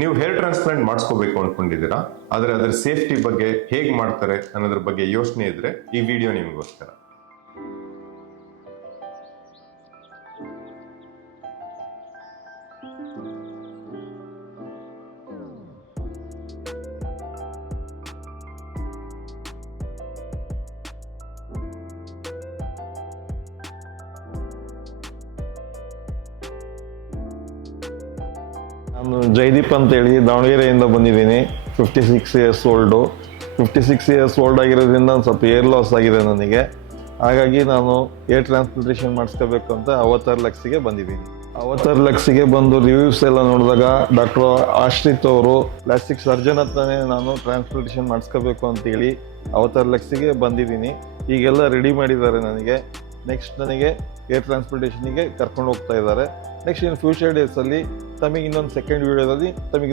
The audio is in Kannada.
ನೀವು ಹೇರ್ ಟ್ರಾನ್ಸ್ಪ್ಲಾಂಟ್ ಮಾಡಿಸ್ಕೋಬೇಕು ಅನ್ಕೊಂಡಿದ್ದೀರಾ, ಆದರೆ ಅದರ ಸೇಫ್ಟಿ ಬಗ್ಗೆ ಹೇಗೆ ಮಾಡ್ತಾರೆ ಅನ್ನೋದ್ರ ಬಗ್ಗೆ ಯೋಚನೆ ಇದ್ರೆ ಈ ವಿಡಿಯೋ ನಿಮಗೋಸ್ಕರ. ನಾನು ಜೈದೀಪ್ ಅಂತೇಳಿ ದಾವಣಗೆರೆಯಿಂದ ಬಂದಿದ್ದೀನಿ. 56 ಇಯರ್ಸ್ ಓಲ್ಡು. 56 ಇಯರ್ಸ್ ಓಲ್ಡ್ ಆಗಿರೋದ್ರಿಂದ ಒಂದು ಸ್ವಲ್ಪ ಏರ್ ಲಾಸ್ ಆಗಿದೆ ನನಗೆ. ಹಾಗಾಗಿ ನಾನು ಏರ್ ಟ್ರಾನ್ಸ್ಪ್ಲಾಂಟೇಷನ್ ಮಾಡಿಸ್ಕೋಬೇಕು ಅಂತ ಅವತಾರ್ ಲಕ್ಸಿಗೆ ಬಂದಿದ್ದೀನಿ. ಅವತಾರ್ ಲಕ್ಸಿಗೆ ಬಂದು ರಿವ್ಯೂಸ್ ಎಲ್ಲ ನೋಡಿದಾಗ ಡಾಕ್ಟರ್ ಆಶ್ರಿತ್ ಅವರು ಪ್ಲಾಸ್ಟಿಕ್ ಸರ್ಜನ್ ಹತ್ರನೇ ನಾನು ಟ್ರಾನ್ಸ್ಪ್ಲಾಂಟೇಷನ್ ಮಾಡಿಸ್ಕೋಬೇಕು ಅಂತೇಳಿ ಅವತಾರ್ ಲಕ್ಸಿಗೆ ಬಂದಿದ್ದೀನಿ. ಈಗೆಲ್ಲ ರೆಡಿ ಮಾಡಿದ್ದಾರೆ ನನಗೆ. ನೆಕ್ಸ್ಟ್ ನನಗೆ ಏರ್ ಟ್ರಾನ್ಸ್ಪ್ಲಾಂಟೇಷನ್ಗೆ ಕರ್ಕೊಂಡು ಹೋಗ್ತಾ ಇದ್ದಾರೆ. ನೆಕ್ಸ್ಟ್ ಇನ್ ಫ್ಯೂಚರ್ ಡೇಸಲ್ಲಿ ತಮಗೆ ಇನ್ನೊಂದು ಸೆಕೆಂಡ್ ವೀಡಿಯೋದಲ್ಲಿ ತಮಗೆ